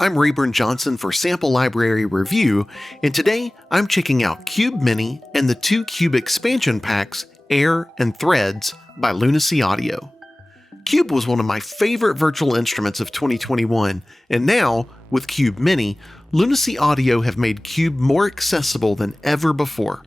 I'm Rayburn Johnson for Sample Library Review, and today I'm checking out Cube Mini and the two Cube expansion packs, Air and Threads, by Lunacy Audio. Cube was one of my favorite virtual instruments of 2021, and now, with Cube Mini, Lunacy Audio have made Cube more accessible than ever before.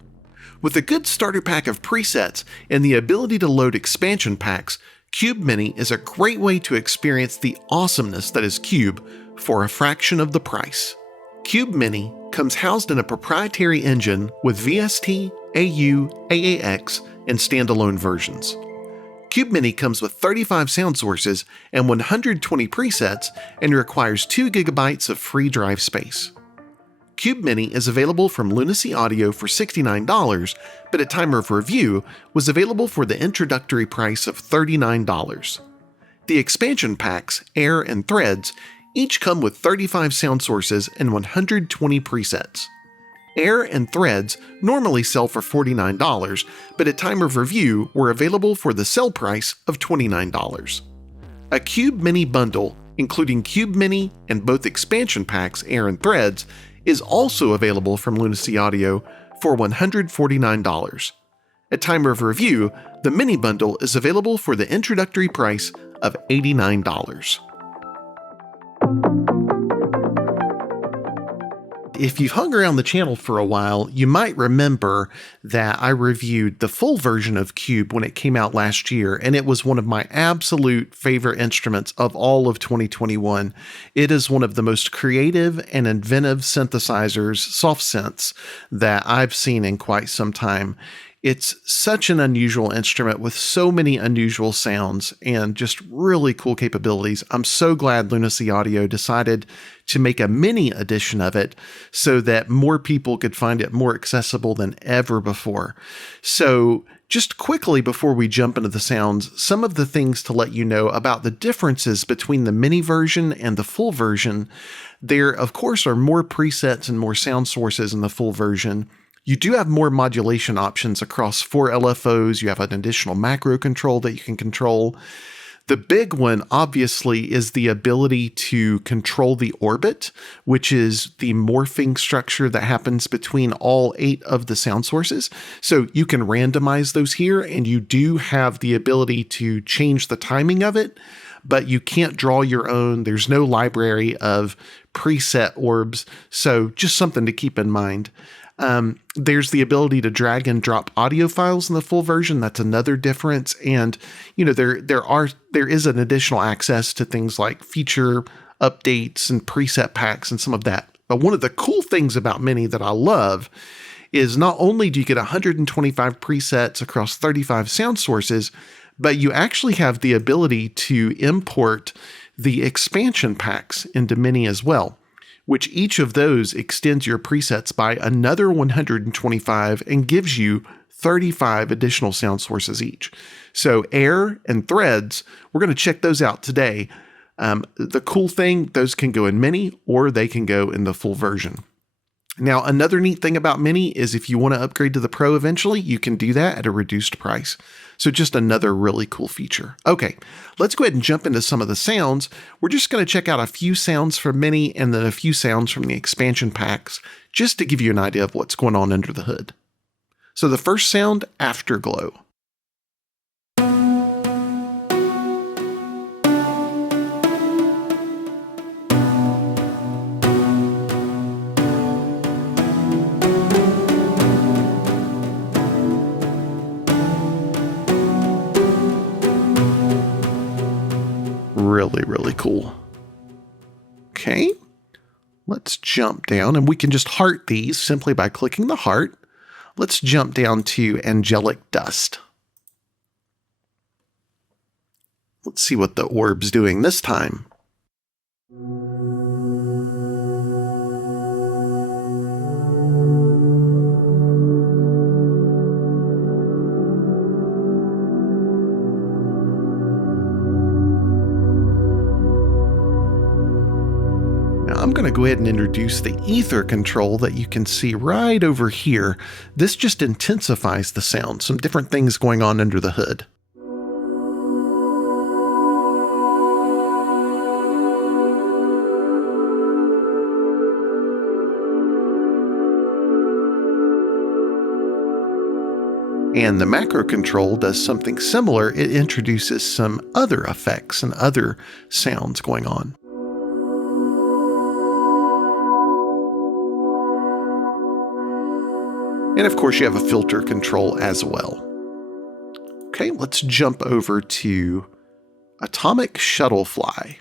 With a good starter pack of presets and the ability to load expansion packs, Cube Mini is a great way to experience the awesomeness that is Cube for a fraction of the price. Cube Mini comes housed in a proprietary engine with VST, AU, AAX, and standalone versions. Cube Mini comes with 35 sound sources and 120 presets and requires 2 GB of free drive space. Cube Mini is available from Lunacy Audio for $69, but at time of review was available for the introductory price of $39. The expansion packs, Air and Threads, each come with 35 sound sources and 120 presets. Air and Threads normally sell for $49, but at time of review were available for the sale price of $29. A Cube Mini bundle, including Cube Mini and both expansion packs, Air and Threads, is also available from Lunacy Audio for $149. At time of review, the mini bundle is available for the introductory price of $89. If you've hung around the channel for a while, you might remember that I reviewed the full version of Cube when it came out last year, and it was one of my absolute favorite instruments of all of 2021. It is one of the most creative and inventive synthesizers, soft synths, that I've seen in quite some time. It's such an unusual instrument with so many unusual sounds and just really cool capabilities. I'm so glad Lunacy Audio decided to make a mini edition of it so that more people could find it more accessible than ever before. So just quickly before we jump into the sounds, some of the things to let you know about the differences between the mini version and the full version. There, of course, are more presets and more sound sources in the full version. You do have more modulation options across 4 LFOs. You have an additional macro control that you can control. The big one, obviously, is the ability to control the orbit, which is the morphing structure that happens between all 8 of the sound sources. So you can randomize those here, and you do have the ability to change the timing of it, but you can't draw your own. There's no library of preset orbs, so just something to keep in mind. There's the ability to drag and drop audio files in the full version. That's another difference. And, you know, there is an additional access to things like feature updates and preset packs and some of that. But one of the cool things about Mini that I love is not only do you get 125 presets across 35 sound sources, but you actually have the ability to import the expansion packs into Mini as well, which each of those extends your presets by another 125 and gives you 35 additional sound sources each. So Air and Threads, we're going to check those out today. The cool thing, those can go in Mini or they can go in the full version. Now, another neat thing about Mini is if you want to upgrade to the Pro eventually, you can do that at a reduced price. So just another really cool feature. Okay, let's go ahead and jump into some of the sounds. We're just going to check out a few sounds from Mini and then a few sounds from the expansion packs, just to give you an idea of what's going on under the hood. So the first sound, Afterglow. Really cool. Okay, let's jump down, and we can just heart these simply by clicking the heart. Let's jump down to Angelic Dust. Let's see what the orb's doing this time. I'm going to go ahead and introduce the ether control that you can see right over here. This just intensifies the sound, some different things going on under the hood. And the macro control does something similar. It introduces some other effects and other sounds going on. And of course, you have a filter control as well. Okay, let's jump over to Atomic Shuttle Fly.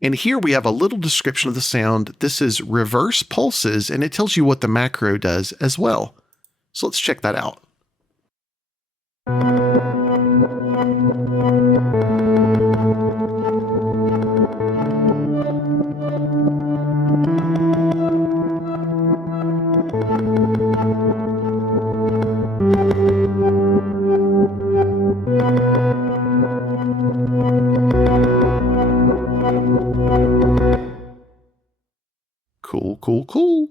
And here we have a little description of the sound. This is reverse pulses, and it tells you what the macro does as well. So let's check that out. Cool.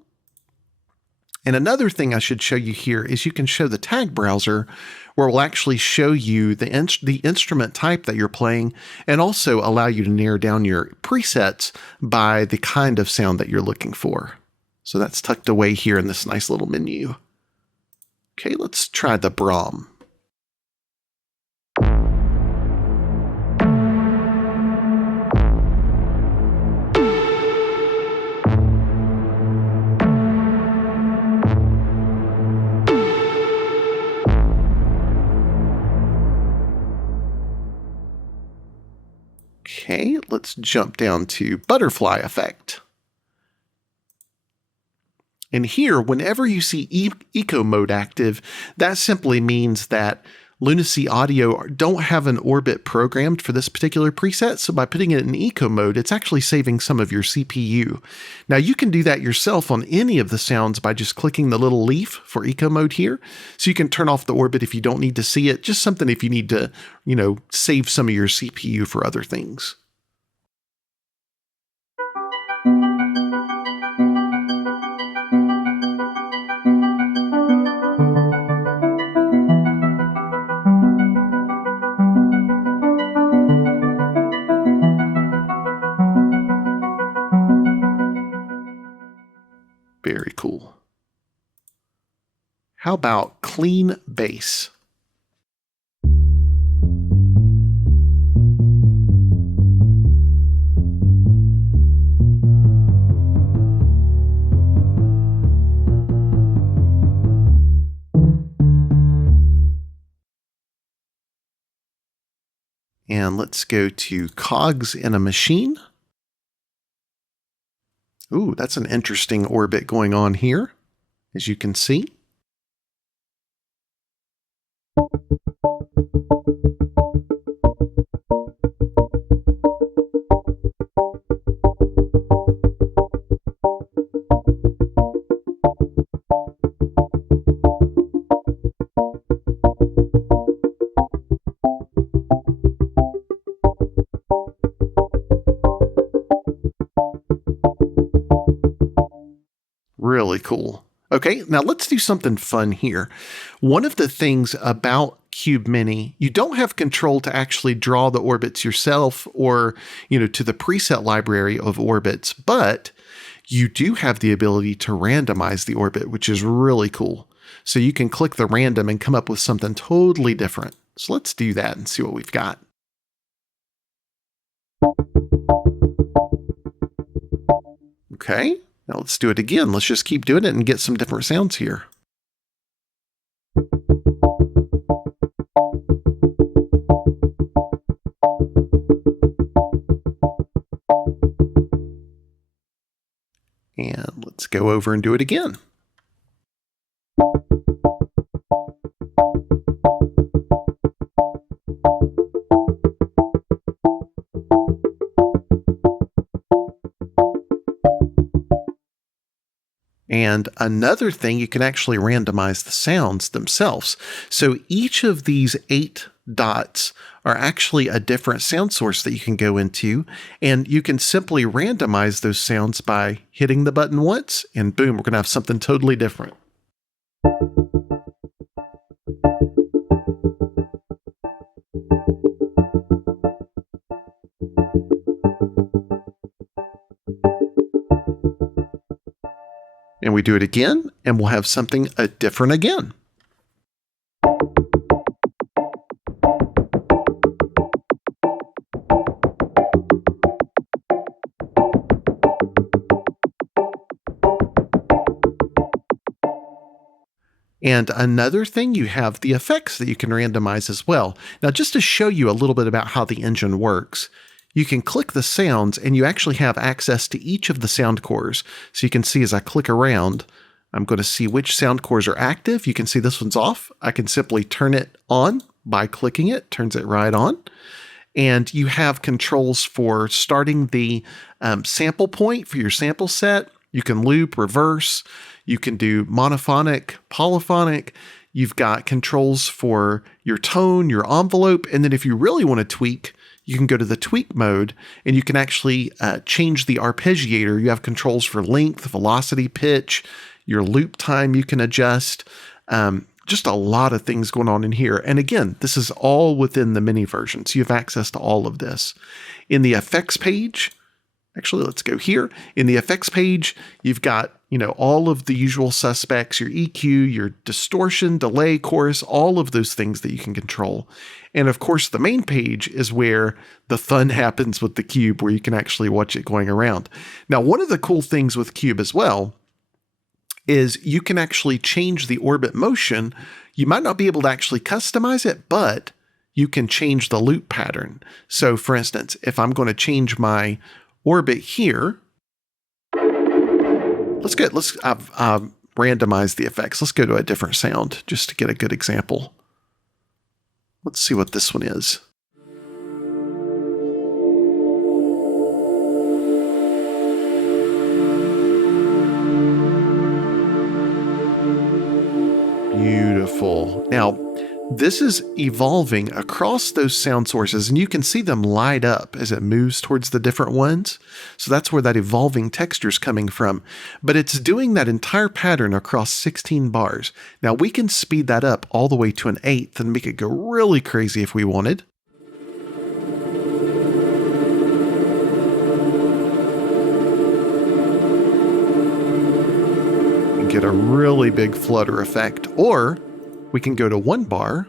And another thing I should show you here is you can show the tag browser, where it will actually show you the instrument type that you're playing, and also allow you to narrow down your presets by the kind of sound that you're looking for. So that's tucked away here in this nice little menu. Okay, let's try the Brahm. Okay, let's jump down to Butterfly Effect. And here, whenever you see Eco Mode active, that simply means that Lunacy Audio don't have an orbit programmed for this particular preset, so by putting it in Eco Mode, it's actually saving some of your CPU. Now, you can do that yourself on any of the sounds by just clicking the little leaf for Eco Mode here. So you can turn off the orbit if you don't need to see it, just something if you need to, save some of your CPU for other things. Very cool. How about Clean Bass? And let's go to Cogs in a Machine. Ooh, that's an interesting orbit going on here, as you can see. Really cool. Okay, now let's do something fun here. One of the things about Cube Mini, you don't have control to actually draw the orbits yourself or, to the preset library of orbits, but you do have the ability to randomize the orbit, which is really cool. So you can click the random and come up with something totally different. So let's do that and see what we've got. Okay. Now let's do it again. Let's just keep doing it and get some different sounds here. And let's go over and do it again. And another thing, you can actually randomize the sounds themselves. So each of these 8 dots are actually a different sound source that you can go into, and you can simply randomize those sounds by hitting the button once, and boom, we're going to have something totally different. And we do it again, and we'll have something different again. And another thing, you have the effects that you can randomize as well. Now, just to show you a little bit about how the engine works, you can click the sounds and you actually have access to each of the sound cores. So you can see as I click around, I'm going to see which sound cores are active. You can see this one's off. I can simply turn it on by clicking it, turns it right on. And you have controls for starting the sample point for your sample set. You can loop, reverse, you can do monophonic, polyphonic. You've got controls for your tone, your envelope, and then if you really want to tweak, you can go to the tweak mode and you can actually change the arpeggiator. You have controls for length, velocity, pitch, your loop time you can adjust. Just a lot of things going on in here. And again, this is all within the mini version, so you have access to all of this. In the effects page, actually, let's go here. In the effects page, you've got, all of the usual suspects, your EQ, your distortion, delay, chorus, all of those things that you can control. And of course, the main page is where the fun happens with the Cube, where you can actually watch it going around. Now, one of the cool things with Cube as well is you can actually change the orbit motion. You might not be able to actually customize it, but you can change the loop pattern. So for instance, if I'm going to change my orbit here, I've randomized the effects. Let's go to a different sound just to get a good example. Let's see what this one is. Beautiful. Now, this is evolving across those sound sources, and you can see them light up as it moves towards the different ones. So that's where that evolving texture is coming from. But it's doing that entire pattern across 16 bars. Now, we can speed that up all the way to an eighth and make it go really crazy if we wanted. Get a really big flutter effect, or we can go to 1 bar.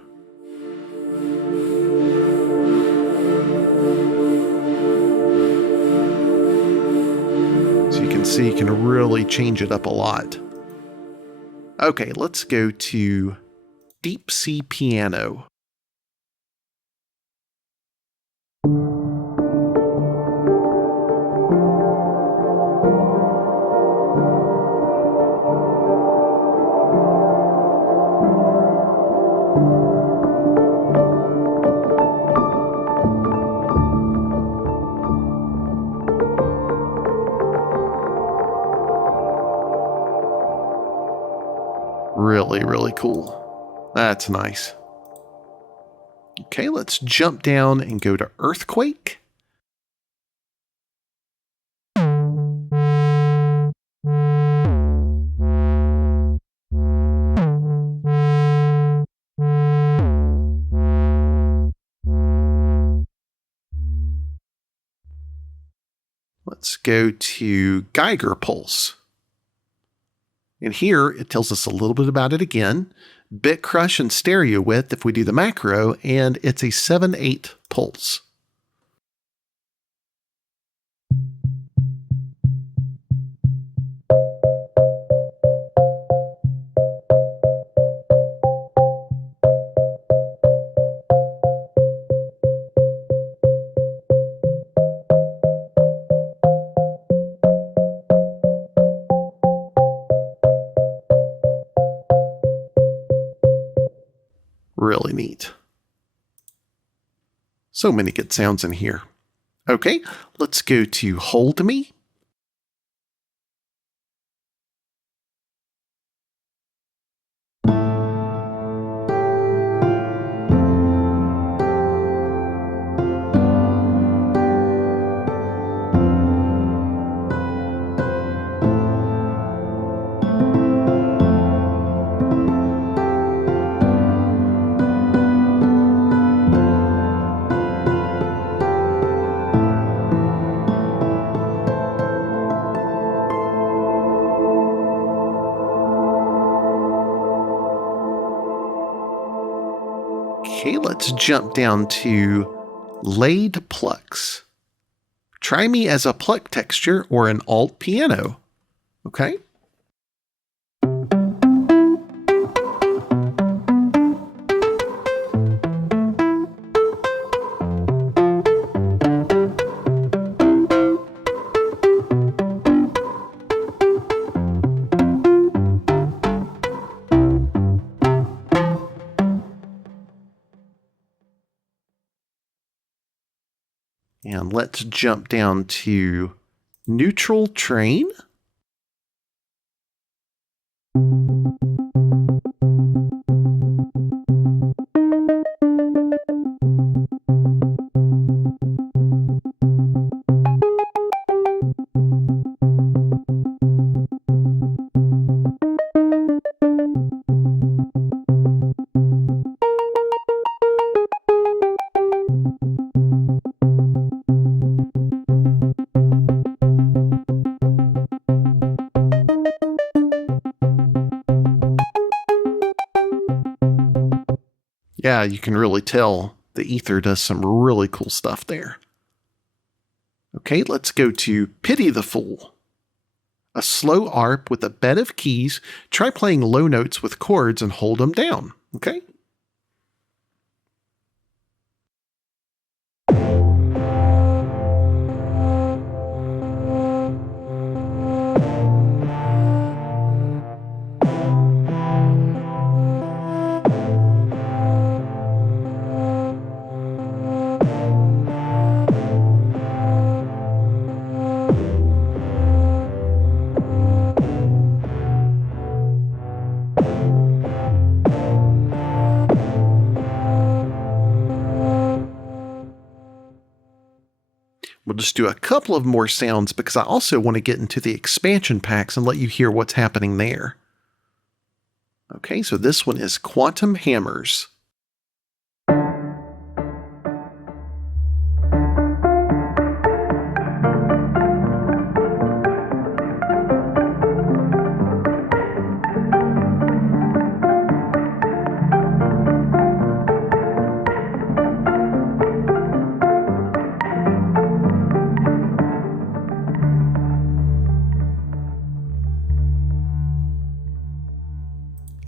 So you can see you can really change it up a lot. Okay, let's go to Deep C Piano. Really, really cool. That's nice. Okay, let's jump down and go to Earthquake. Let's go to Geiger Pulse. And here it tells us a little bit about it again. Bit crush and stereo width if we do the macro, and it's a 7/8 pulse. Really neat. So many good sounds in here. Okay, let's go to Hold Me. Okay, let's jump down to Laid Plucks. Try me as a pluck texture or an alt piano. Okay. And let's jump down to neutral train. Yeah, you can really tell the ether does some really cool stuff there. Okay, let's go to Pity the Fool. A slow arp with a bed of keys. Try playing low notes with chords and hold them down. Okay? We'll just do a couple of more sounds because I also want to get into the expansion packs and let you hear what's happening there. Okay, so this one is Quantum Hammers.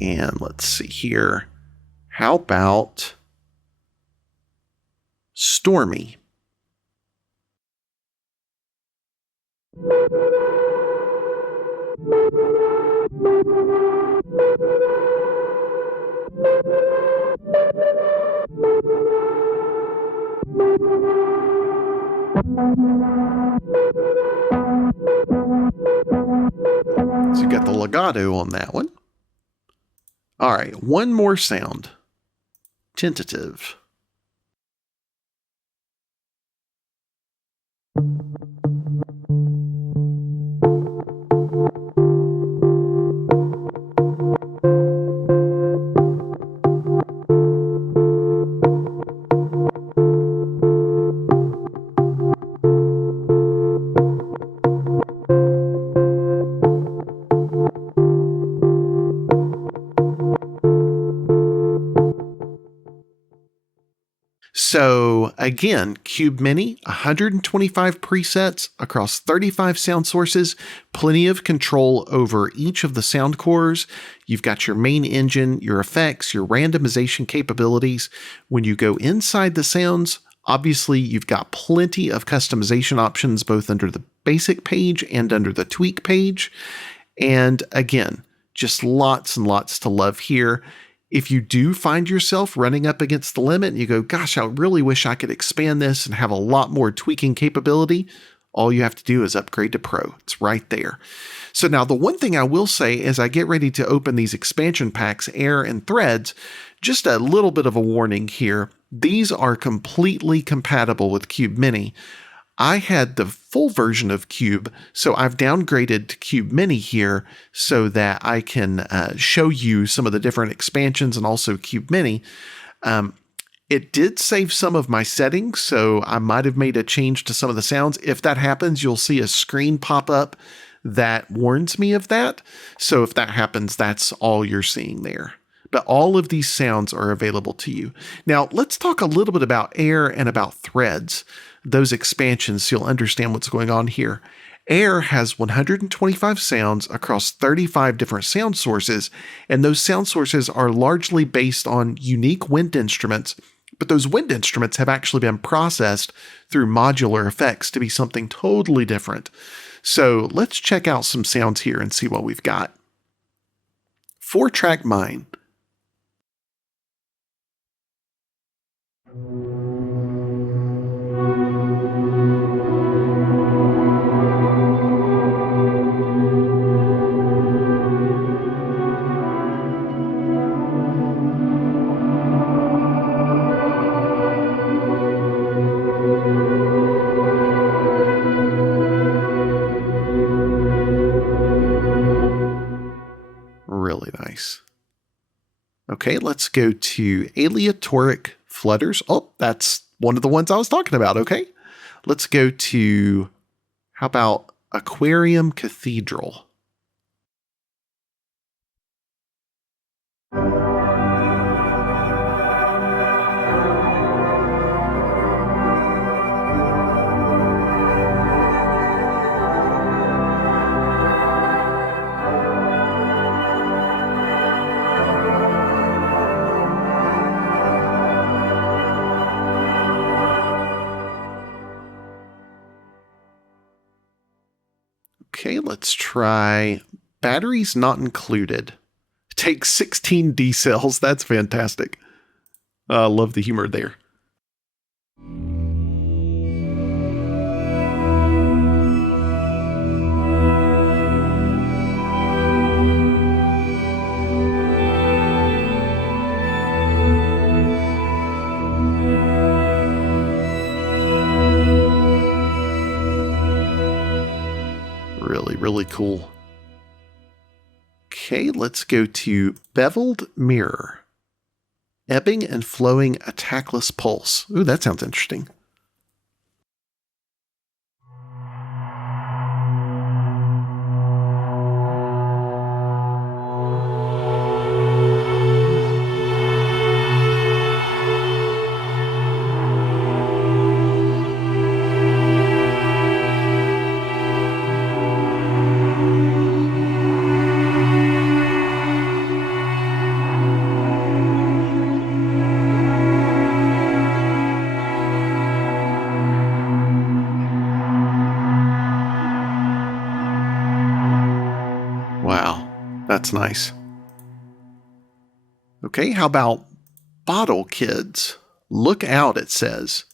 And let's see here. How about Stormy? So you got the legato on that one. All right, one more sound. Tentative. So again, Cube Mini, 125 presets across 35 sound sources, plenty of control over each of the sound cores. You've got your main engine, your effects, your randomization capabilities. When you go inside the sounds, obviously you've got plenty of customization options both under the basic page and under the tweak page. And again, just lots and lots to love here. If you do find yourself running up against the limit and you go, gosh, I really wish I could expand this and have a lot more tweaking capability, all you have to do is upgrade to Pro. It's right there. So now the one thing I will say as I get ready to open these expansion packs, Air and Threads, just a little bit of a warning here. These are completely compatible with Cube Mini. I had the full version of Cube, so I've downgraded to Cube Mini here so that I can show you some of the different expansions and also Cube Mini. It did save some of my settings, so I might have made a change to some of the sounds. If that happens, you'll see a screen pop up that warns me of that. So if that happens, that's all you're seeing there. But all of these sounds are available to you. Now, let's talk a little bit about Air and about Threads, those expansions, so you'll understand what's going on here. Air has 125 sounds across 35 different sound sources, and those sound sources are largely based on unique wind instruments, but those wind instruments have actually been processed through modular effects to be something totally different. So let's check out some sounds here and see what we've got. 4-track Mine. Really nice. Okay, let's go to aleatoric flutters. Oh, that's one of the ones I was talking about. Okay, let's go to, how about aquarium cathedral? Okay, let's try batteries not included. Take 16 D cells. That's fantastic. I love the humor there. Really, really cool. Okay, let's go to beveled mirror. Ebbing and flowing attackless pulse. Ooh, that sounds interesting. Wow, that's nice. Okay, how about bottle kids? Look out, it says.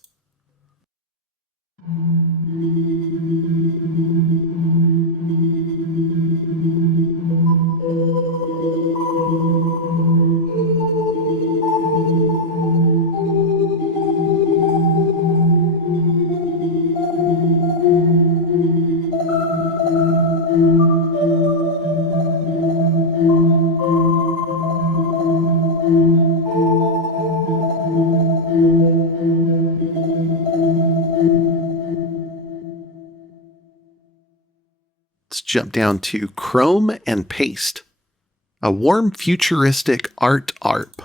Let's jump down to chrome and paste. A warm futuristic art ARP.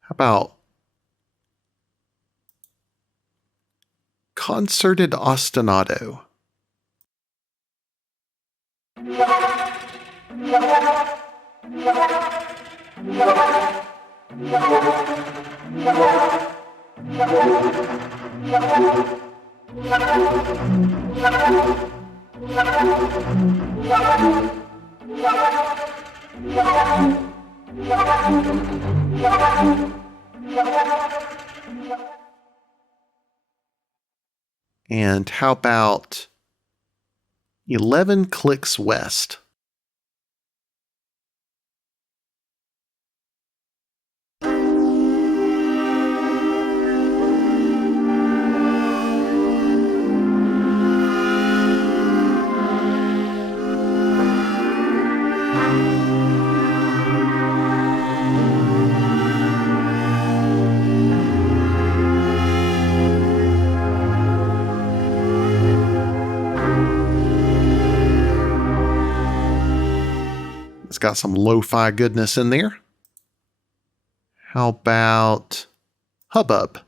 How about concerted ostinato? And how about 11 clicks west? It's got some lo-fi goodness in there. How about hubbub?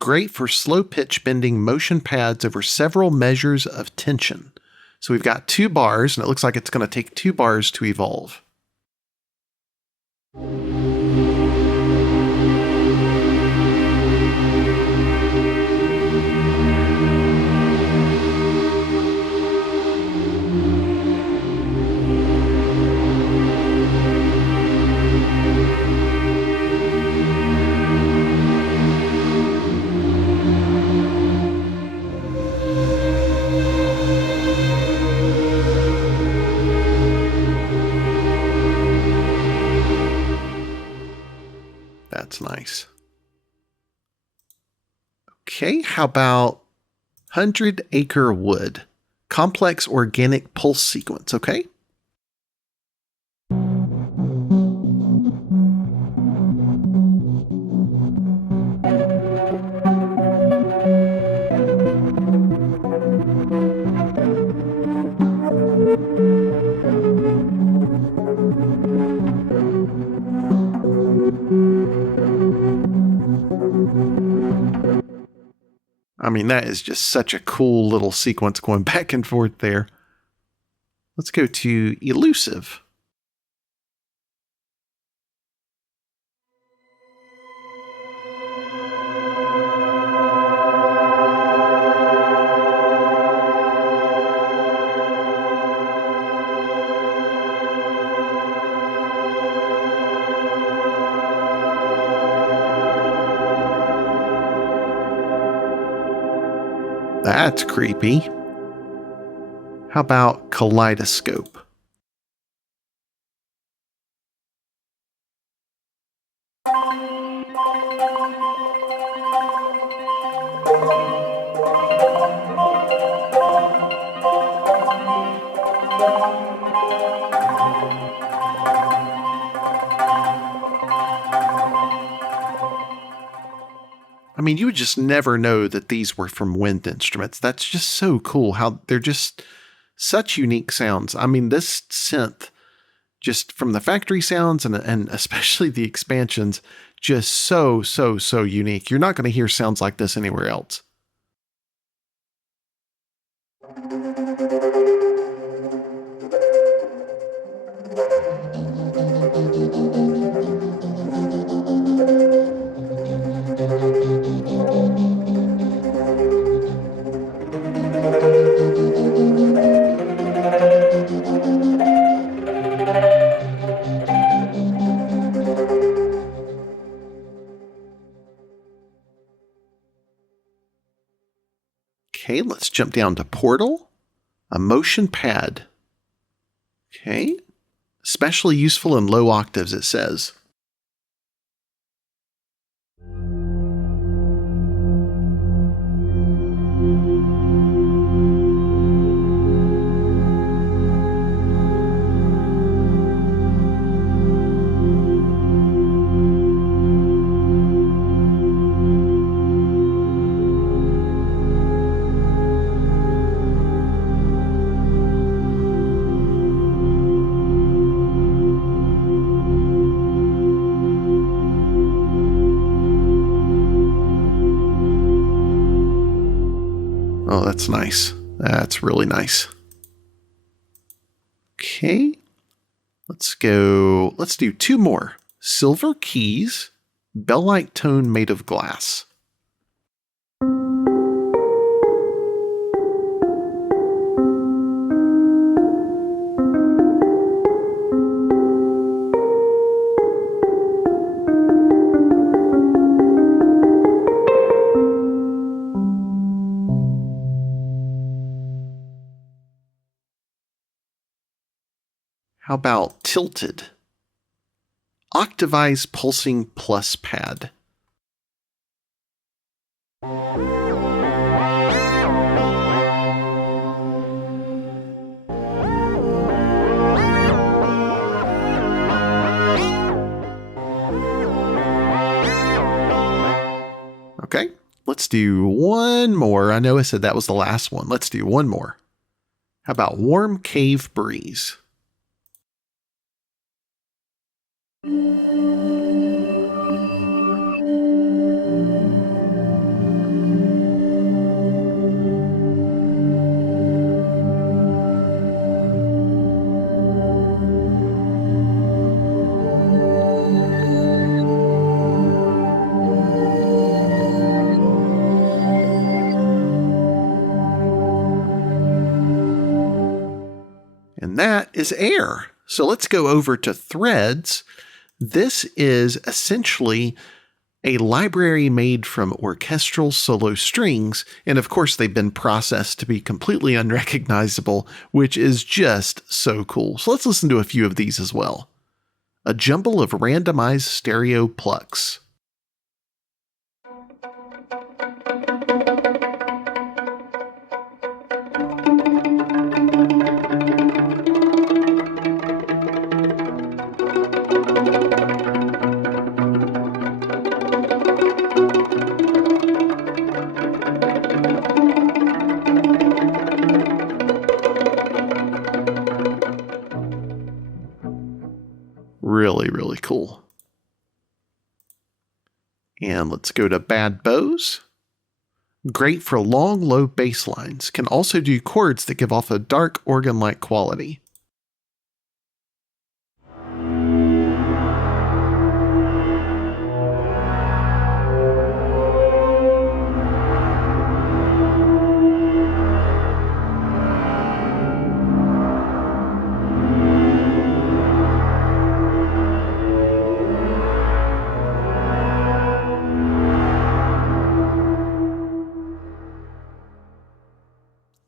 Great for slow pitch bending motion pads over several measures of tension. So we've got 2 bars, and it looks like it's going to take 2 bars to evolve. Okay, how about 100 Acre Wood? Complex organic pulse sequence, okay? I mean, that is just such a cool little sequence going back and forth there. Let's go to elusive. That's creepy. How about kaleidoscope? I mean, you would just never know that these were from wind instruments. That's just so cool how they're just such unique sounds. I mean, this synth, just from the factory sounds and especially the expansions, just so unique. You're not going to hear sounds like this anywhere else. Okay, let's jump down to Portal. A motion pad. Okay. Especially useful in low octaves, it says. Oh, that's nice. That's really nice. Okay. Let's do two more. Silver keys, bell-like tone made of glass. How about tilted? Octavized pulsing plus pad. Okay, let's do one more. I know I said that was the last one. Let's do one more. How about warm cave breeze? And that is air. So let's go over to threads. This is essentially a library made from orchestral solo strings, and of course they've been processed to be completely unrecognizable, which is just so cool. So let's listen to a few of these as well. A jumble of randomized stereo plucks. And let's go to bad bows. Great for long, low bass lines. Can also do chords that give off a dark organ-like quality.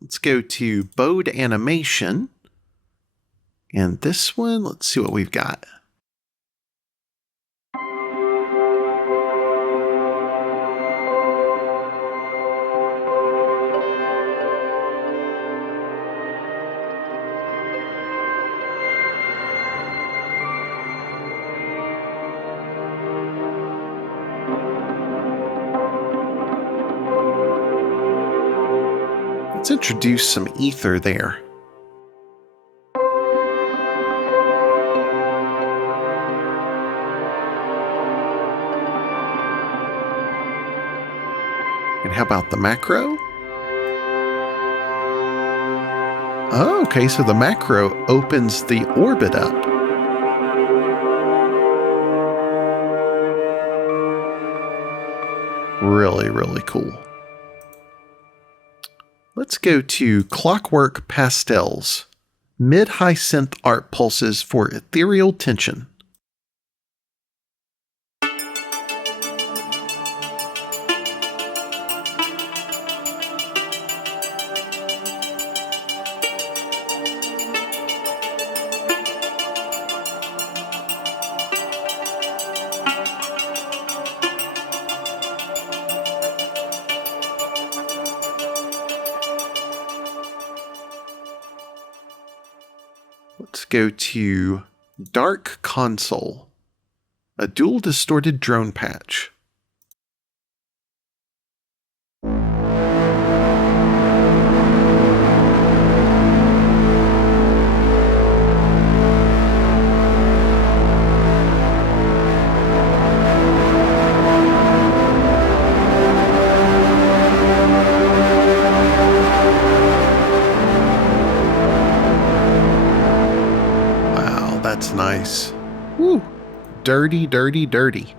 Let's go to bowed animation. And this one, let's see what we've got. Let's introduce some ether there. And how about the macro? Oh, okay, so the macro opens the orbit up. Really, really cool. Let's go to Clockwork Pastels. Mid-high synth art pulses for ethereal tension. Let's go to Dark Console, a dual distorted drone patch. That's nice. Woo! Dirty, dirty, dirty.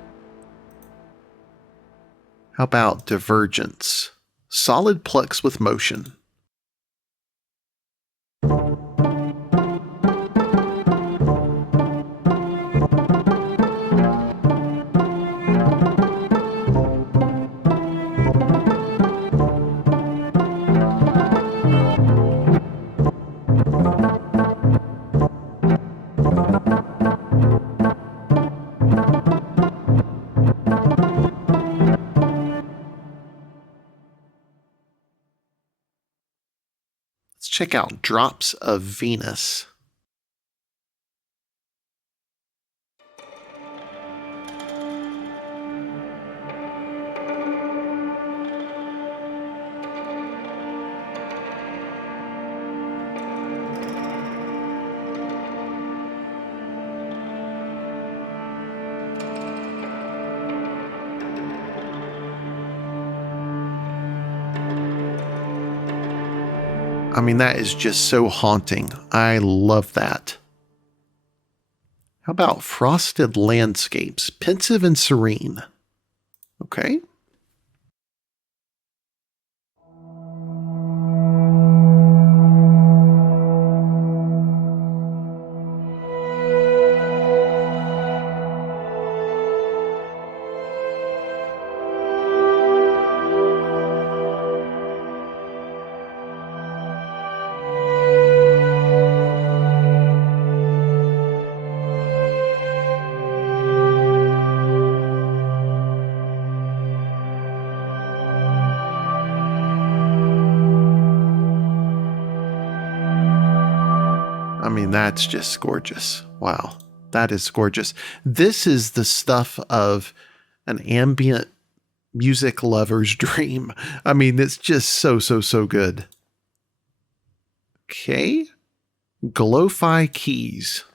How about Divergence? Solid plucks with motion. Let's check out Drops of Venus. I mean, that is just so haunting. I love that. How about Frosted Landscapes? Pensive and serene. Okay. I mean, that's just gorgeous. Wow, that is gorgeous. This is the stuff of an ambient music lover's dream. I mean, it's just so, so, so good. Okay. Glo-fi keys.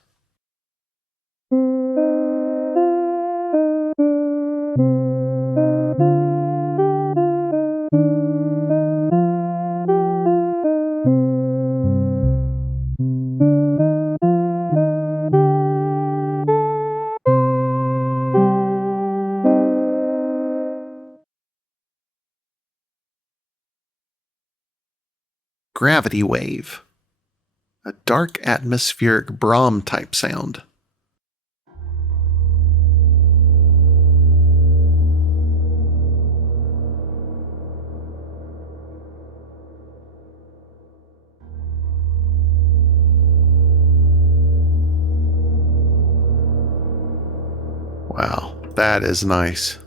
Gravity wave. A dark atmospheric Brahm type sound. Wow, that is nice.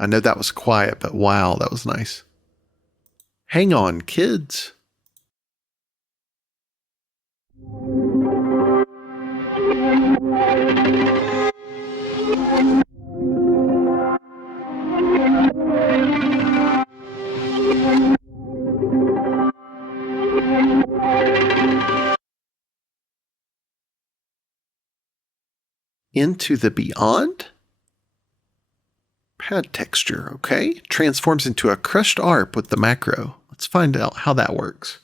I know that was quiet, but wow, that was nice. Hang on, kids. Into the beyond? Pad texture, okay. Transforms into a crushed ARP with the macro. Let's find out how that works.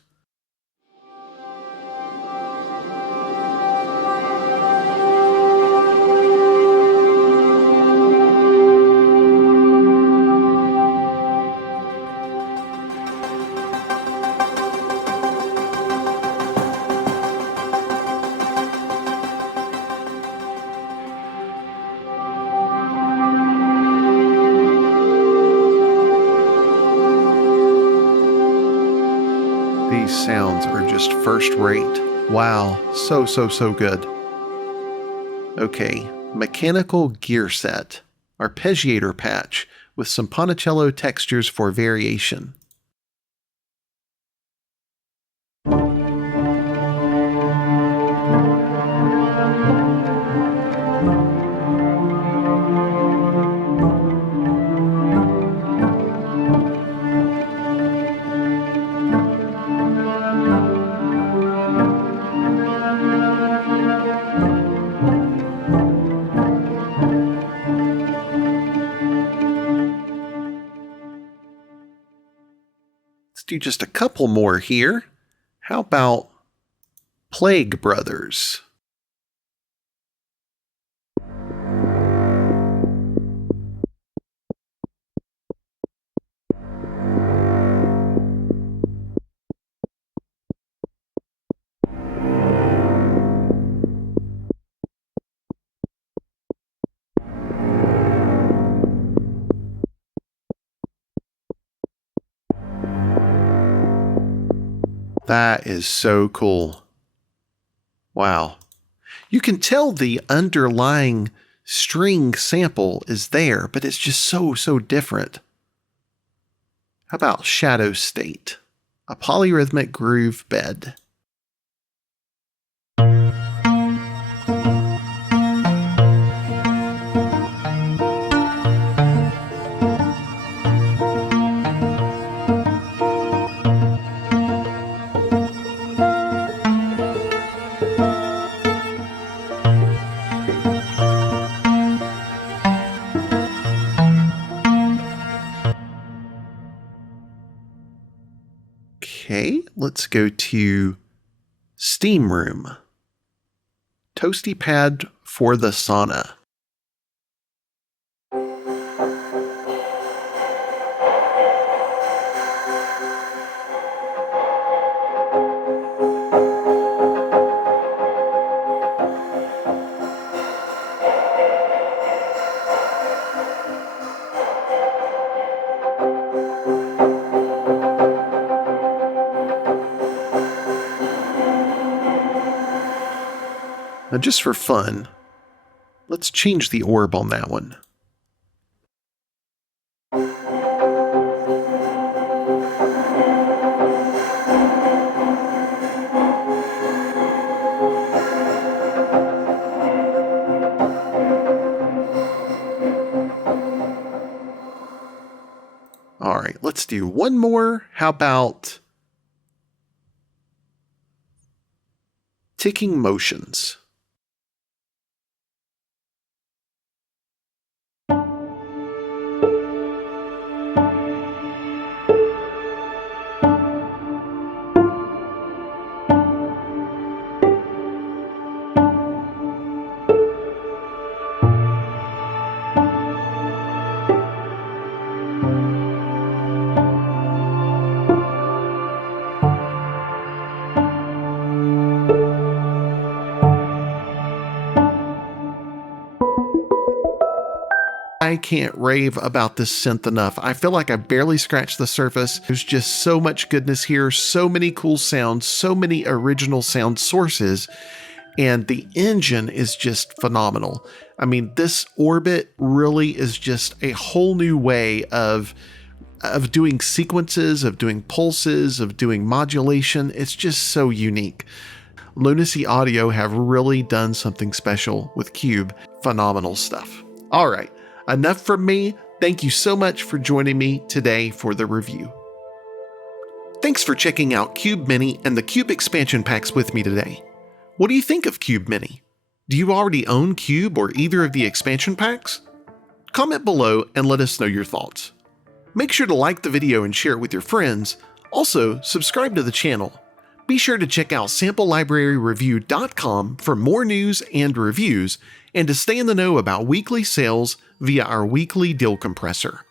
These sounds are just first rate. Wow, so good. Okay, mechanical gear set. Arpeggiator patch with some Ponticello textures for variation. Let's do just a couple more here. How about Plague Brothers? That is so cool. Wow. You can tell the underlying string sample is there, but it's just so different. How about Shadow State? A polyrhythmic groove bed. Okay, let's go to Steam Room. Toasty pad for the sauna. Now, just for fun, let's change the orb on that one. All right, let's do one more. How about ticking motions? I can't rave about this synth enough. I feel like I barely scratched the surface. There's just so much goodness here, so many cool sounds, so many original sound sources, and the engine is just phenomenal. I mean, this Orbit really is just a whole new way of doing sequences, of doing pulses, of doing modulation. It's just so unique. Lunacy Audio have really done something special with Cube. Phenomenal stuff. All right, enough from me. Thank you so much for joining me today for the review. Thanks for checking out Cube Mini and the Cube expansion packs with me today. What do you think of Cube Mini? Do you already own Cube or either of the expansion packs? Comment below and let us know your thoughts. Make sure to like the video and share it with your friends. Also, subscribe to the channel. Be sure to check out SampleLibraryReview.com for more news and reviews, and to stay in the know about weekly sales via our weekly deal compressor.